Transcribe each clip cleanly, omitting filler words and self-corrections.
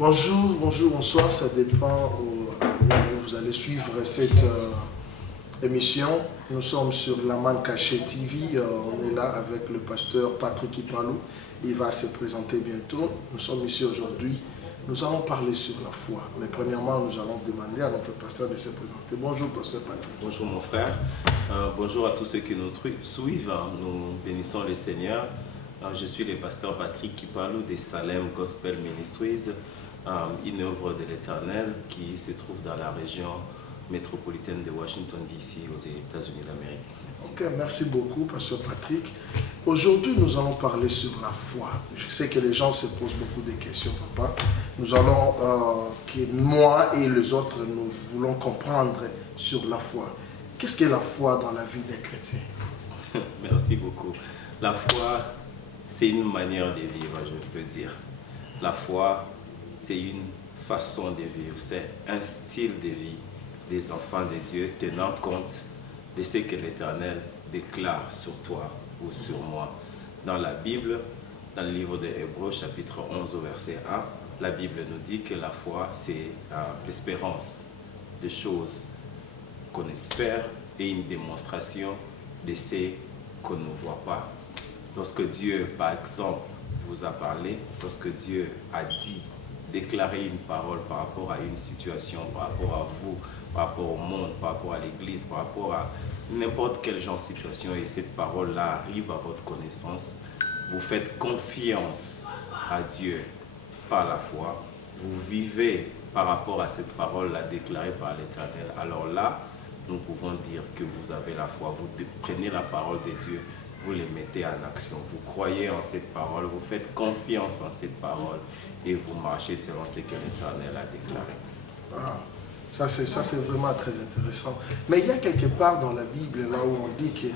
Bonjour, bonjour, bonsoir, ça dépend où vous allez suivre cette émission. Nous sommes sur L'Aman Caché TV, on est là avec le pasteur Patrick Ipalou, il va se présenter bientôt. Nous sommes ici aujourd'hui, nous allons parler sur la foi, mais premièrement nous allons demander à notre pasteur de se présenter. Bonjour pasteur Patrick. Bonjour mon frère, bonjour à tous ceux qui nous suivent, nous bénissons le Seigneur. Je suis le pasteur Patrick Ipalou de Salem Gospel Ministries, une œuvre de l'Éternel qui se trouve dans la région métropolitaine de Washington DC aux États-Unis d'Amérique. Ok, merci beaucoup pasteur Patrick. Aujourd'hui nous allons parler sur la foi. Je sais que les gens se posent beaucoup de questions, papa. Nous allons, moi et les autres, nous voulons comprendre sur la foi. Qu'est-ce que la foi dans la vie des chrétiens? Merci beaucoup. La foi, c'est une manière de vivre, je peux dire. La foi, c'est une façon de vivre, c'est un style de vie des enfants de Dieu tenant compte de ce que l'Éternel déclare sur toi ou sur moi. Dans la Bible, dans le livre de Hébreux, chapitre 11, au verset 1, la Bible nous dit que la foi, c'est l'espérance de choses qu'on espère et une démonstration de ce qu'on ne voit pas. Lorsque Dieu, par exemple, vous a parlé, lorsque Dieu a dit, déclaré une parole par rapport à une situation, par rapport à vous, par rapport au monde, par rapport à l'Église, par rapport à n'importe quelle genre de situation, et cette parole-là arrive à votre connaissance, vous faites confiance à Dieu par la foi, vous vivez par rapport à cette parole-là déclarée par l'Éternel. Alors là, nous pouvons dire que vous avez la foi, vous prenez la parole de Dieu, vous les mettez en action, vous croyez en cette parole, vous faites confiance en cette parole et vous marchez selon ce que l'Éternel a déclaré. Ah, ça c'est vraiment très intéressant. Mais il y a quelque part dans la Bible là où on dit que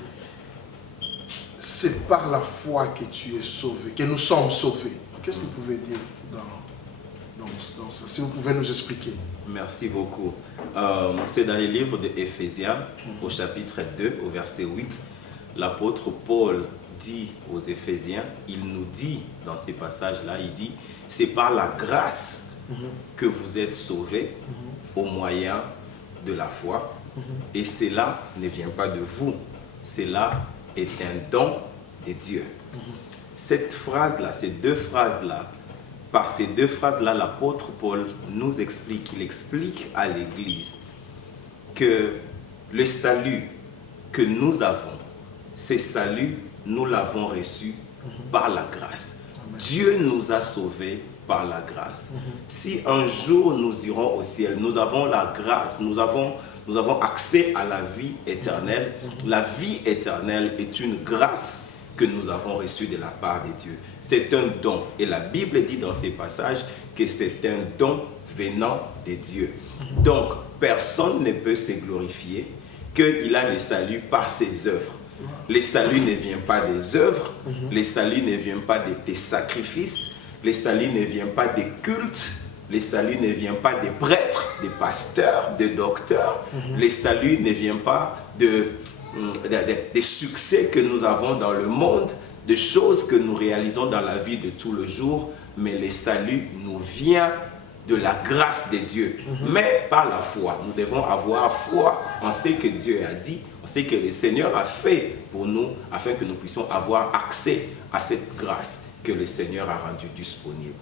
c'est par la foi que tu es sauvé, que nous sommes sauvés. Qu'est-ce que vous pouvez dire dans ça? Si vous pouvez nous expliquer. Merci beaucoup. C'est dans les livres d'Éphésiens, au chapitre 2, au verset 8. L'apôtre Paul dit aux Éphésiens, il nous dit dans ces passages-là, il dit, c'est par la grâce que vous êtes sauvés au moyen de la foi. Et cela ne vient pas de vous, cela est un don de Dieu. Cette phrase-là, ces deux phrases-là, par ces deux phrases-là, l'apôtre Paul nous explique, il explique à l'Église que le salut que nous avons, ce salut, nous l'avons reçu par la grâce. Dieu nous a sauvés par la grâce. Si un jour nous irons au ciel, nous avons la grâce, nous avons accès à la vie éternelle. La vie éternelle est une grâce que nous avons reçue de la part de Dieu. C'est un don. Et la Bible dit dans ces passages que c'est un don venant de Dieu. Donc, personne ne peut se glorifier qu'il a le salut par ses œuvres. Le salut ne vient pas des œuvres, le salut ne vient pas des sacrifices, le salut ne vient pas des cultes, le salut ne vient pas des prêtres, des pasteurs, des docteurs, le salut ne vient pas des succès que nous avons dans le monde, des choses que nous réalisons dans la vie de tous les jours, mais le salut nous vient de la grâce de Dieu, mais par la foi. Nous devons avoir foi en ce que Dieu a dit, en ce que le Seigneur a fait pour nous, afin que nous puissions avoir accès à cette grâce que le Seigneur a rendue disponible.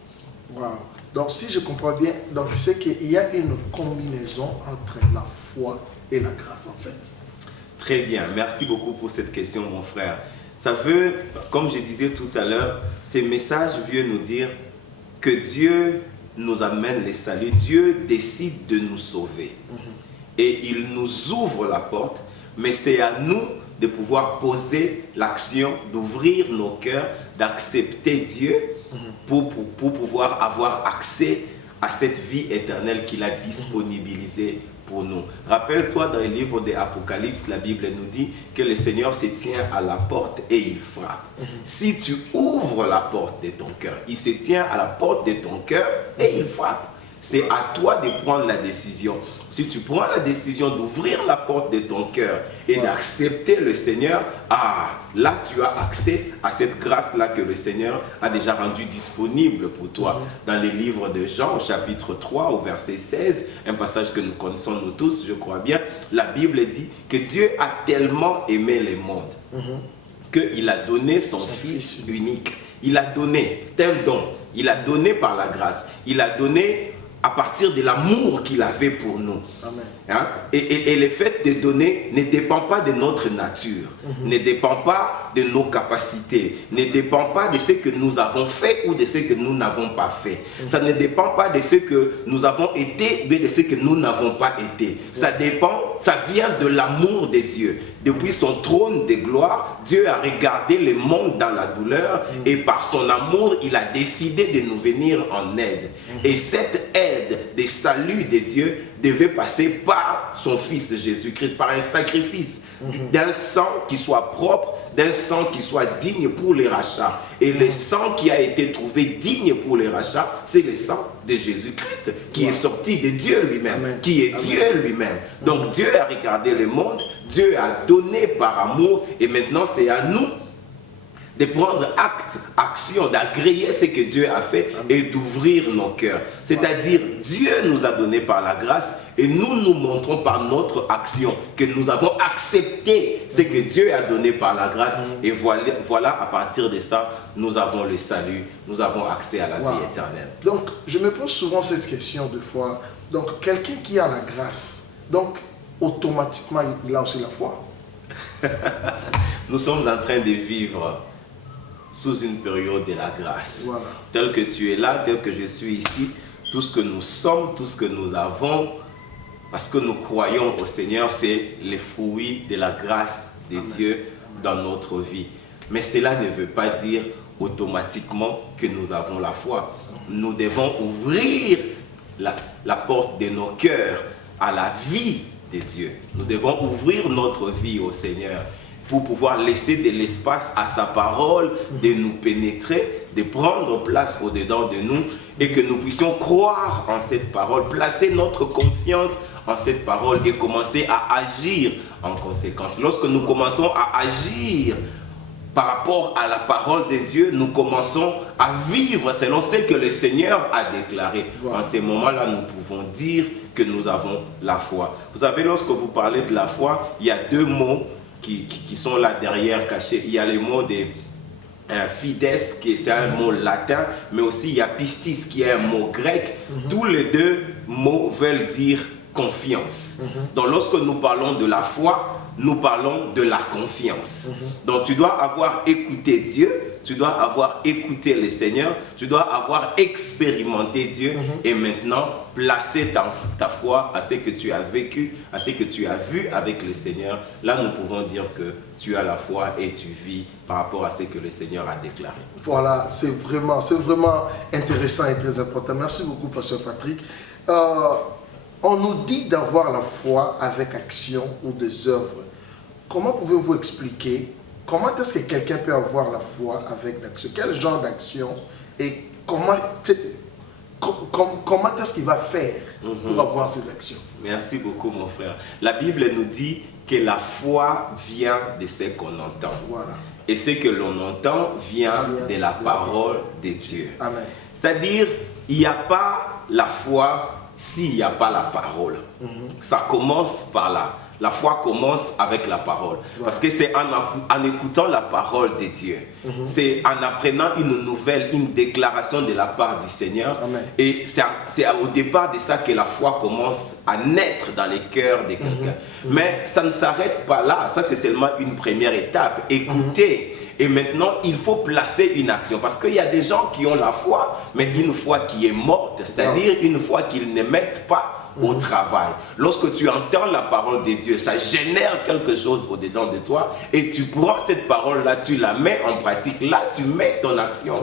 Wow. Donc si je comprends bien, donc c'est qu'il y a une combinaison entre la foi et la grâce en fait. Très bien, merci beaucoup pour cette question mon frère. Ça veut, comme je disais tout à l'heure, ce message veut nous dire que Dieu nous amène le salut, Dieu décide de nous sauver. Et il nous ouvre la porte, mais c'est à nous de pouvoir poser l'action, d'ouvrir nos cœurs, d'accepter Dieu pour pouvoir avoir accès à cette vie éternelle qu'il a disponibilisée pour nous. Rappelle-toi dans le livre de l'Apocalypse, la Bible nous dit que le Seigneur se tient à la porte et il frappe. Si tu ouvres la porte de ton cœur, il se tient à la porte de ton cœur et il frappe. C'est à toi de prendre la décision. Si tu prends la décision d'ouvrir la porte de ton cœur et d'accepter le Seigneur, là tu as accès à cette grâce-là que le Seigneur a déjà rendue disponible pour toi. Dans les livres de Jean, au chapitre 3, au verset 16, un passage que nous connaissons nous tous, je crois bien, la Bible dit que Dieu a tellement aimé le monde qu'il a donné son Fils unique. Il a donné, c'est un don. Il a donné par la grâce. Il a donné à partir de l'amour qu'il avait pour nous. Amen. Hein? Et le fait de donner ne dépend pas de notre nature, ne dépend pas de nos capacités, ne dépend pas de ce que nous avons fait ou de ce que nous n'avons pas fait. Ça ne dépend pas de ce que nous avons été, mais de ce que nous n'avons pas été. Ça dépend, ça vient de l'amour de Dieu. Depuis son trône de gloire, Dieu a regardé le monde dans la douleur et par son amour, il a décidé de nous venir en aide. Et cette aide de salut de Dieu devait passer par son Fils Jésus-Christ, par un sacrifice, d'un sang qui soit propre, d'un sang qui soit digne pour les rachats. Et le sang qui a été trouvé digne pour les rachats, c'est le sang de Jésus-Christ qui est sorti de Dieu lui-même, qui est Dieu lui-même. Donc Dieu a regardé le monde, Dieu a donné par amour et maintenant c'est à nous de prendre action, d'agréer ce que Dieu a fait et d'ouvrir nos cœurs. C'est-à-dire, Dieu nous a donné par la grâce et nous montrons par notre action que nous avons accepté ce que Dieu a donné par la grâce. Et voilà, à partir de ça, nous avons le salut, nous avons accès à la vie éternelle. Donc, je me pose souvent cette question de foi. Donc, quelqu'un qui a la grâce, donc, automatiquement, il a aussi la foi. Nous sommes en train de vivre sous une période de la grâce. Tel que tu es là, tel que je suis ici, tout ce que nous sommes, tout ce que nous avons, parce que nous croyons au Seigneur, c'est les fruits de la grâce de Dieu dans notre vie. Mais cela ne veut pas dire automatiquement que nous avons la foi. Nous devons ouvrir la porte de nos cœurs à la vie de Dieu. Nous devons ouvrir notre vie au Seigneur pour pouvoir laisser de l'espace à sa parole, de nous pénétrer, de prendre place au-dedans de nous et que nous puissions croire en cette parole, placer notre confiance en cette parole et commencer à agir en conséquence. Lorsque nous commençons à agir par rapport à la parole de Dieu, nous commençons à vivre selon ce que le Seigneur a déclaré. En ces moments-là, nous pouvons dire que nous avons la foi. Vous savez, lorsque vous parlez de la foi, il y a deux mots qui sont là derrière cachés. Il y a le mot de fides, qui c'est un mot latin, mais aussi il y a pistis, qui est un mot grec. Tous les deux mots veulent dire confiance. Donc lorsque nous parlons de la foi, nous parlons de la confiance. Donc tu dois avoir écouté Dieu, tu dois avoir écouté le Seigneur, tu dois avoir expérimenté Dieu et maintenant placer ta foi à ce que tu as vécu, à ce que tu as vu avec le Seigneur. Là, nous pouvons dire que tu as la foi et tu vis par rapport à ce que le Seigneur a déclaré. Voilà, c'est vraiment intéressant et très important. Merci beaucoup, Pasteur Patrick. On nous dit d'avoir la foi avec action ou des œuvres. Comment pouvez-vous expliquer comment est-ce que quelqu'un peut avoir la foi avec l'action? Quel genre d'action et comment est-ce qu'il va faire pour avoir ces actions? Merci beaucoup, mon frère. La Bible nous dit que la foi vient de ce qu'on entend. Voilà. Et ce que l'on entend vient de la parole de Dieu. Amen. C'est-à-dire, il n'y a pas la foi s'il n'y a pas la parole. Ça commence par là. La foi commence avec la parole. Parce que c'est en écoutant la parole de Dieu. C'est en apprenant une nouvelle, une déclaration de la part du Seigneur. Amen. Et c'est au départ de ça que la foi commence à naître dans les cœurs de quelqu'un. Mais ça ne s'arrête pas là. Ça, c'est seulement une première étape. Écouter. Et maintenant, il faut placer une action. Parce qu'il y a des gens qui ont la foi, mais une foi qui est morte. C'est-à-dire une foi qu'ils ne mettent pas au travail. Lorsque tu entends la parole de Dieu, ça génère quelque chose au-dedans de toi et tu prends cette parole-là, tu la mets en pratique. Là, tu mets ton action,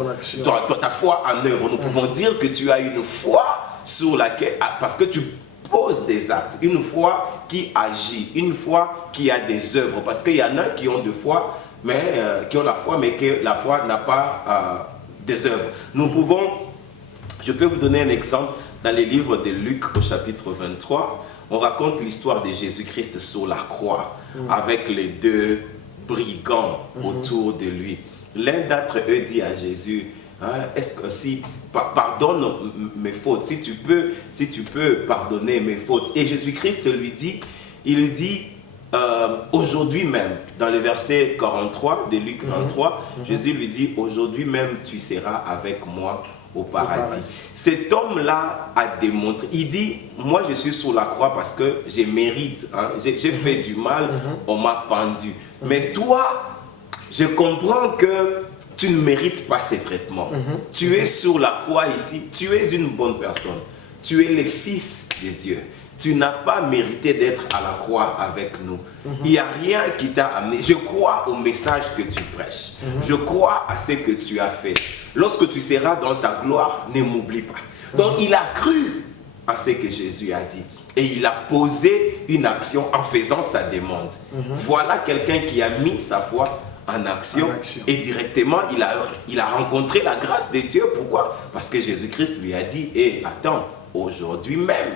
ta foi en œuvre. Nous pouvons dire que tu as une foi sur laquelle, parce que tu poses des actes, une foi qui agit, une foi qui a des œuvres. Parce qu'il y en a qui ont de foi, mais qui ont la foi, mais que la foi n'a pas des œuvres. Nous pouvons, je peux vous donner un exemple. dans les livres de Luc au chapitre 23, on raconte l'histoire de Jésus-Christ sur la croix avec les deux brigands autour de lui. L'un d'entre eux dit à Jésus, hein, est-ce que pardonne mes fautes, si tu peux pardonner mes fautes. Et Jésus-Christ lui dit, aujourd'hui même, dans le verset 43 de Luc 23, Jésus lui dit, aujourd'hui même tu seras avec moi au paradis. Cet homme-là a démontré, il dit, moi je suis sur la croix parce que je mérite, hein, j'ai fait du mal, on m'a pendu. Mais toi, je comprends que tu ne mérites pas ces traitements. Tu es sur la croix ici, tu es une bonne personne. Tu es le Fils de Dieu. Tu n'as pas mérité d'être à la croix avec nous. Il n'y a rien qui t'a amené. Je crois au message que tu prêches. Je crois à ce que tu as fait. Lorsque tu seras dans ta gloire, ne m'oublie pas. Donc il a cru à ce que Jésus a dit. Et il a posé une action en faisant sa demande. Voilà quelqu'un qui a mis sa foi en action. Et directement, il a rencontré la grâce de Dieu. Pourquoi? Parce que Jésus-Christ lui a dit, hey, attends, aujourd'hui même,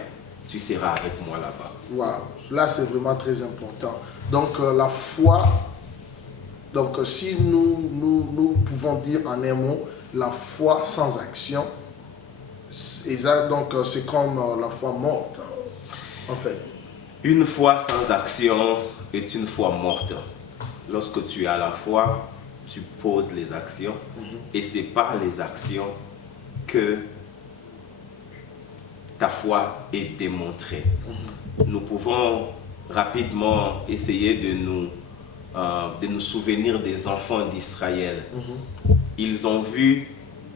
tu seras avec moi là-bas. Waouh, là c'est vraiment très important. Donc la foi, donc si nous pouvons dire en un mot, la foi sans action, donc c'est comme la foi morte, en fait. Une foi sans action est une foi morte. Lorsque tu as la foi, tu poses les actions et c'est par les actions que ta foi est démontrée. Nous pouvons rapidement essayer de nous souvenir des enfants d'Israël. Ils ont vu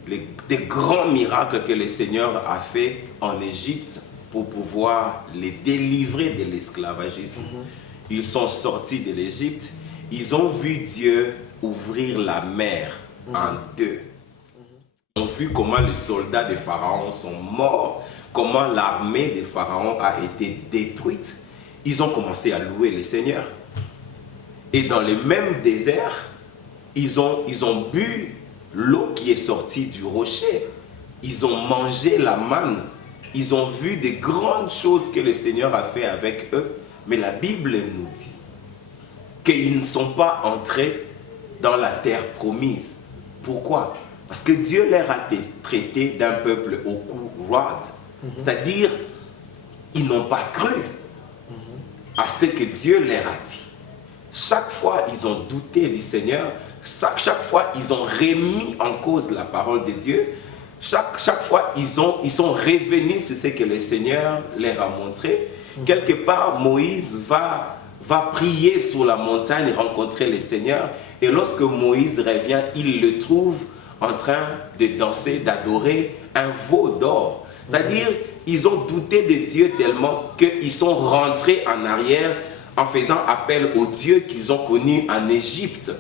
des grands miracles que le Seigneur a fait en Égypte pour pouvoir les délivrer de l'esclavagisme. Ils sont sortis de l'Égypte. Ils ont vu Dieu ouvrir la mer en deux. Ils ont vu comment les soldats de Pharaon sont morts, comment l'armée de Pharaon a été détruite. Ils ont commencé à louer le Seigneur. Et dans le même désert, ils ont bu l'eau qui est sortie du rocher. Ils ont mangé la manne. Ils ont vu des grandes choses que le Seigneur a fait avec eux. Mais la Bible nous dit qu'ils ne sont pas entrés dans la terre promise. Pourquoi? Parce que Dieu leur a traité d'un peuple au cou roide. C'est-à-dire, ils n'ont pas cru à ce que Dieu leur a dit. Chaque fois, ils ont douté du Seigneur. Chaque fois, ils ont remis en cause la parole de Dieu. Chaque fois, ils sont revenus sur ce que le Seigneur leur a montré. Quelque part, Moïse va prier sur la montagne, rencontrer le Seigneur. Et lorsque Moïse revient, il le trouve en train de danser, d'adorer un veau d'or. C'est-à-dire, ils ont douté de Dieu tellement qu'ils sont rentrés en arrière en faisant appel aux dieux qu'ils ont connus en Égypte.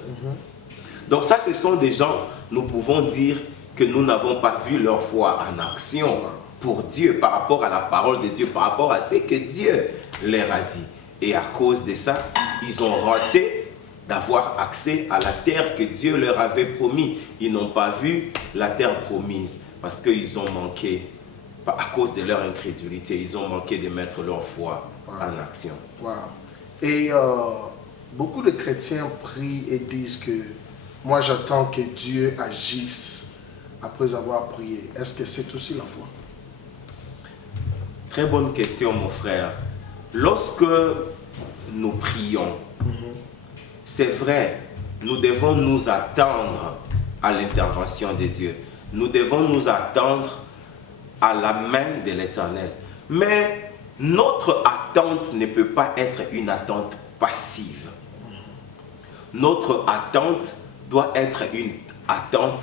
Donc ça, ce sont des gens, nous pouvons dire que nous n'avons pas vu leur foi en action pour Dieu, par rapport à la parole de Dieu, par rapport à ce que Dieu leur a dit. Et à cause de ça, ils ont raté d'avoir accès à la terre que Dieu leur avait promis. Ils n'ont pas vu la terre promise parce qu'ils ont manqué, à cause de leur incrédulité, ils ont manqué de mettre leur foi en action. Et beaucoup de chrétiens prient et disent que moi j'attends que Dieu agisse après avoir prié. Est-ce que c'est aussi la foi? Très bonne question, mon frère. Lorsque nous prions, c'est vrai, nous devons nous attendre à l'intervention de Dieu. Nous devons nous attendre à la main de l'Éternel. Mais notre attente ne peut pas être une attente passive. Notre attente doit être une attente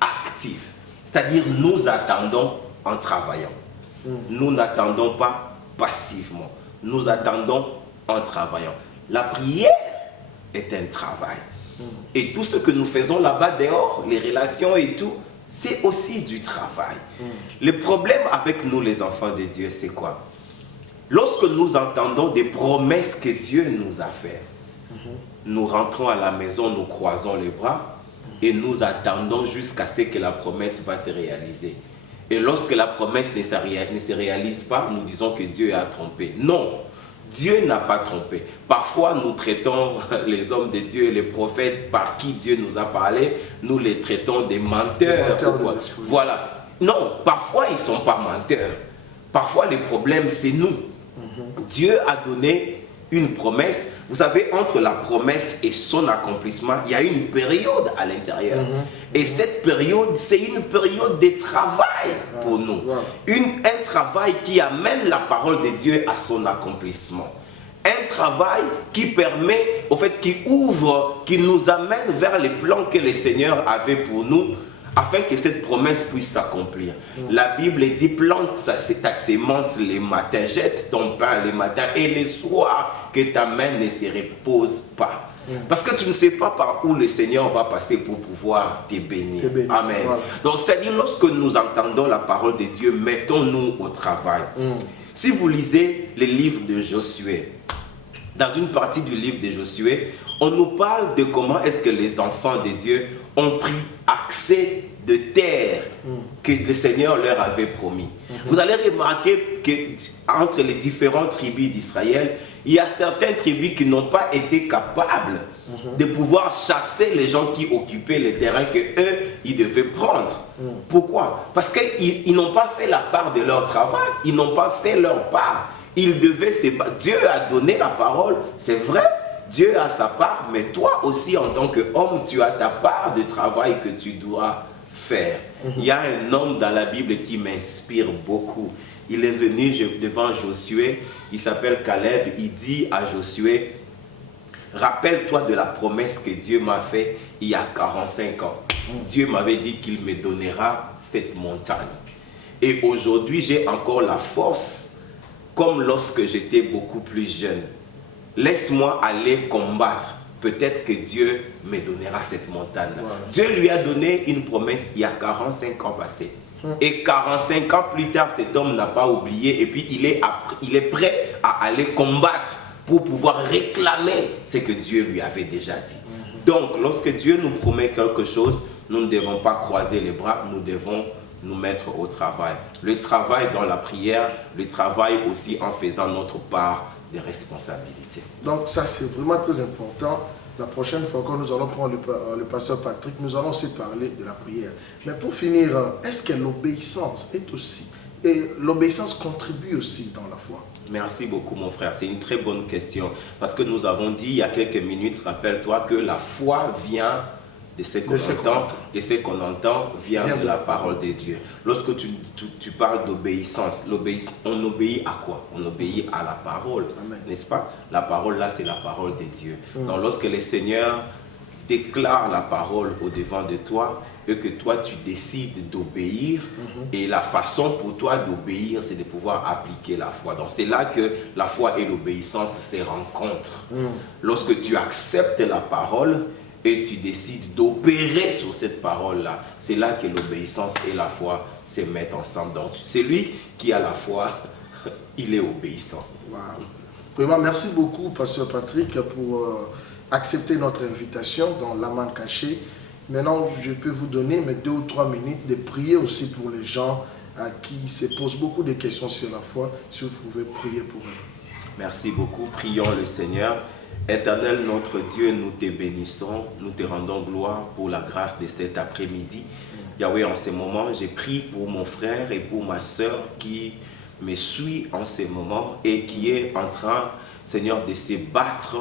active. C'est-à-dire, nous attendons en travaillant. Nous n'attendons pas passivement. Nous attendons en travaillant. La prière est un travail. Et tout ce que nous faisons là-bas dehors, les relations et tout, c'est aussi du travail. Le problème avec nous, les enfants de Dieu, c'est quoi? Lorsque nous entendons des promesses que Dieu nous a faites, nous rentrons à la maison, nous croisons les bras et nous attendons jusqu'à ce que la promesse va se réaliser. Et lorsque la promesse ne se réalise pas, nous disons que Dieu a trompé. Non, Dieu n'a pas trompé. Parfois, nous traitons les hommes de Dieu, les prophètes par qui Dieu nous a parlé, nous les traitons des menteurs. Voilà. Non, parfois, ils ne sont pas menteurs. Parfois, les problèmes, c'est nous. Dieu a donné une promesse. Vous savez, entre la promesse et son accomplissement, il y a une période à l'intérieur. Et cette période, c'est une période de travail pour nous. Un travail qui amène la parole de Dieu à son accomplissement. Un travail qui permet, au fait, qui ouvre, qui nous amène vers les plans que le Seigneur avait pour nous, afin que cette promesse puisse s'accomplir. La Bible dit, plante ta sémence les matins, jette ton pain les matins et le soir, que ta main ne se repose pas. Parce que tu ne sais pas par où le Seigneur va passer pour pouvoir te bénir. Amen. Voilà. Donc, c'est-à-dire, lorsque nous entendons la parole de Dieu, mettons-nous au travail. Si vous lisez le livre de Josué, dans une partie du livre de Josué, on nous parle de comment est-ce que les enfants de Dieu ont pris accès de terre que le Seigneur leur avait promis. Vous allez remarquer qu'entre les différentes tribus d'Israël, il y a certaines tribus qui n'ont pas été capables de pouvoir chasser les gens qui occupaient les terrains qu'eux, ils devaient prendre. Pourquoi? Parce qu'ils n'ont pas fait la part de leur travail, ils n'ont pas fait leur part. Ils devaient se battre. Dieu a donné la parole, c'est vrai. Dieu a sa part, mais toi aussi en tant qu'homme, tu as ta part de travail que tu dois faire. Il y a un homme dans la Bible qui m'inspire beaucoup. Il est venu devant Josué, il s'appelle Caleb, il dit à Josué, rappelle-toi de la promesse que Dieu m'a faite il y a 45 ans. Dieu m'avait dit qu'il me donnera cette montagne. Et aujourd'hui, j'ai encore la force, comme lorsque j'étais beaucoup plus jeune. Laisse-moi aller combattre. Peut-être que Dieu me donnera cette montagne. Voilà. Dieu lui a donné une promesse il y a 45 ans passés. Et 45 ans plus tard, cet homme n'a pas oublié. Et puis il est prêt à aller combattre pour pouvoir réclamer ce que Dieu lui avait déjà dit. Donc, lorsque Dieu nous promet quelque chose, nous ne devons pas croiser les bras. Nous devons nous mettre au travail. Le travail dans la prière, le travail aussi en faisant notre part des responsabilités. Donc ça c'est vraiment très important. La prochaine fois que nous allons prendre le pasteur Patrick, nous allons aussi parler de la prière. Mais pour finir, est-ce que l'obéissance est aussi, et l'obéissance contribue aussi dans la foi? Merci beaucoup mon frère, c'est une très bonne question. Parce que nous avons dit il y a quelques minutes, rappelle-toi que la foi vient de ce qu'on entend, et ce qu'on entend vient de la parole de Dieu. Lorsque tu parles d'obéissance, on obéit à quoi? On obéit à la parole, n'est-ce pas? La parole là, c'est la parole de Dieu. Donc lorsque le Seigneur déclare la parole au devant de toi, et que toi tu décides d'obéir, et la façon pour toi d'obéir, c'est de pouvoir appliquer la foi. Donc c'est là que la foi et l'obéissance se rencontrent. Lorsque tu acceptes la parole, et tu décides d'opérer sur cette parole-là, c'est là que l'obéissance et la foi se mettent ensemble. Donc, celui qui a la foi, il est obéissant. Wow. Vraiment, merci beaucoup, pasteur Patrick, pour accepter notre invitation dans la manne cachée. Maintenant, je peux vous donner 2 ou 3 minutes de prier aussi pour les gens à qui se posent beaucoup de questions sur la foi. Si vous pouvez prier pour eux. Merci beaucoup. Prions le Seigneur. Éternel notre Dieu, nous te bénissons, nous te rendons gloire pour la grâce de cet après-midi. Yahweh, en ce moment, j'ai prié pour mon frère et pour ma soeur qui me suit en ce moment et qui est en train, Seigneur, de se battre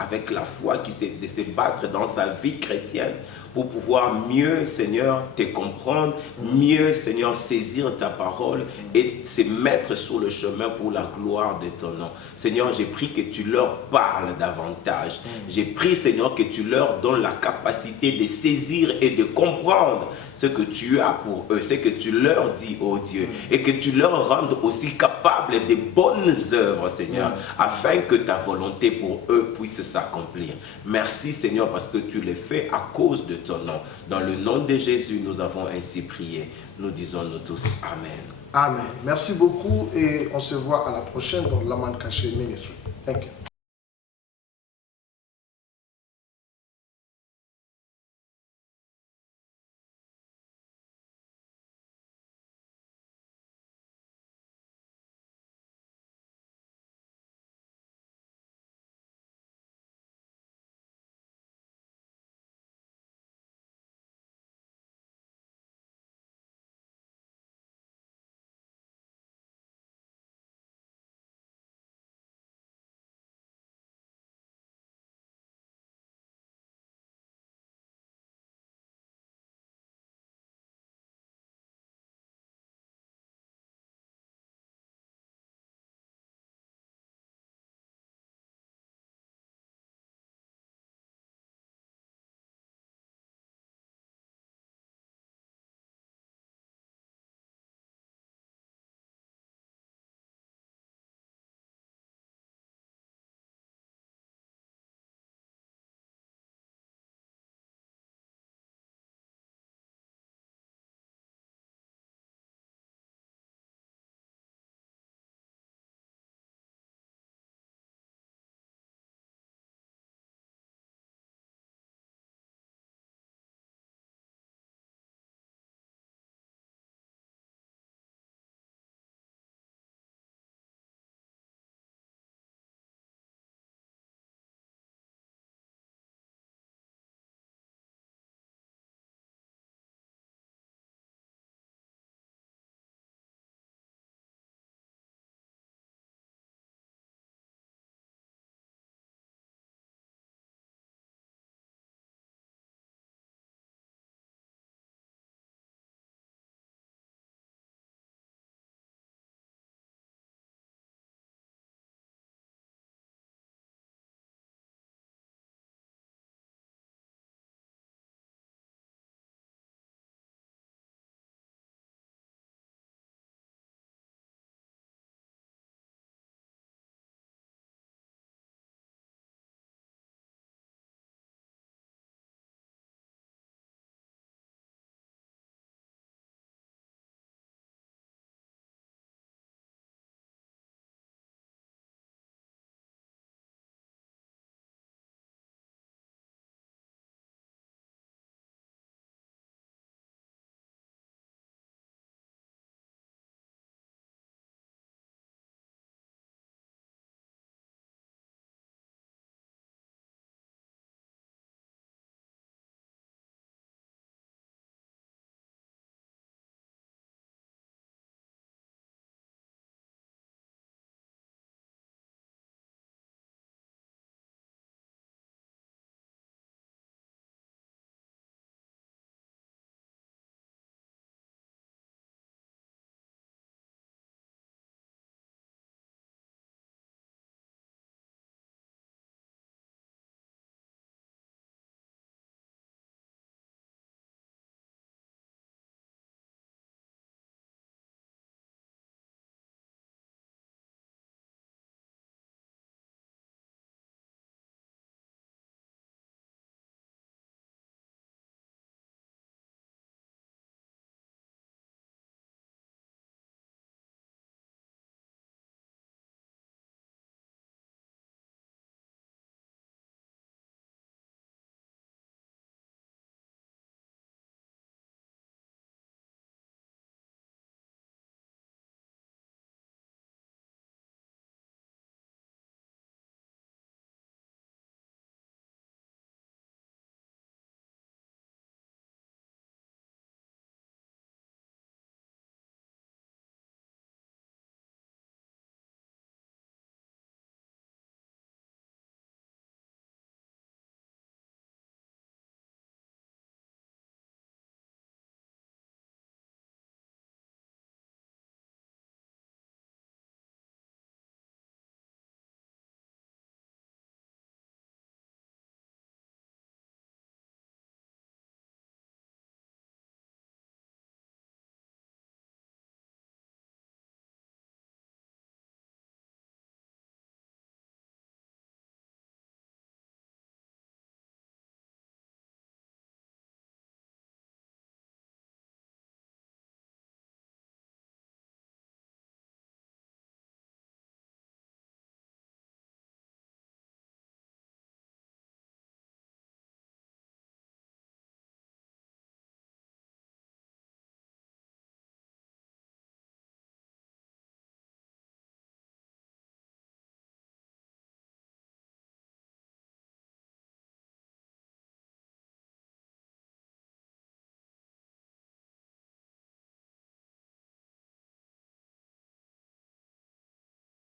avec la foi, de se battre dans sa vie chrétienne pour pouvoir mieux, Seigneur, te comprendre, mieux, Seigneur, saisir ta parole et se mettre sur le chemin pour la gloire de ton nom. Seigneur, j'ai prié que tu leur parles davantage. J'ai prié, Seigneur, que tu leur donnes la capacité de saisir et de comprendre ce que tu as pour eux, ce que tu leur dis, oh Dieu, et que tu leur rendes aussi capables de bonnes œuvres, Seigneur, afin que ta volonté pour eux puisse s'accomplir. Merci, Seigneur, parce que tu le fais à cause de ton nom. Dans le nom de Jésus, nous avons ainsi prié. Nous disons nous tous Amen. Amen. Merci beaucoup et on se voit à la prochaine dans la manne cachée ministry. Thank you.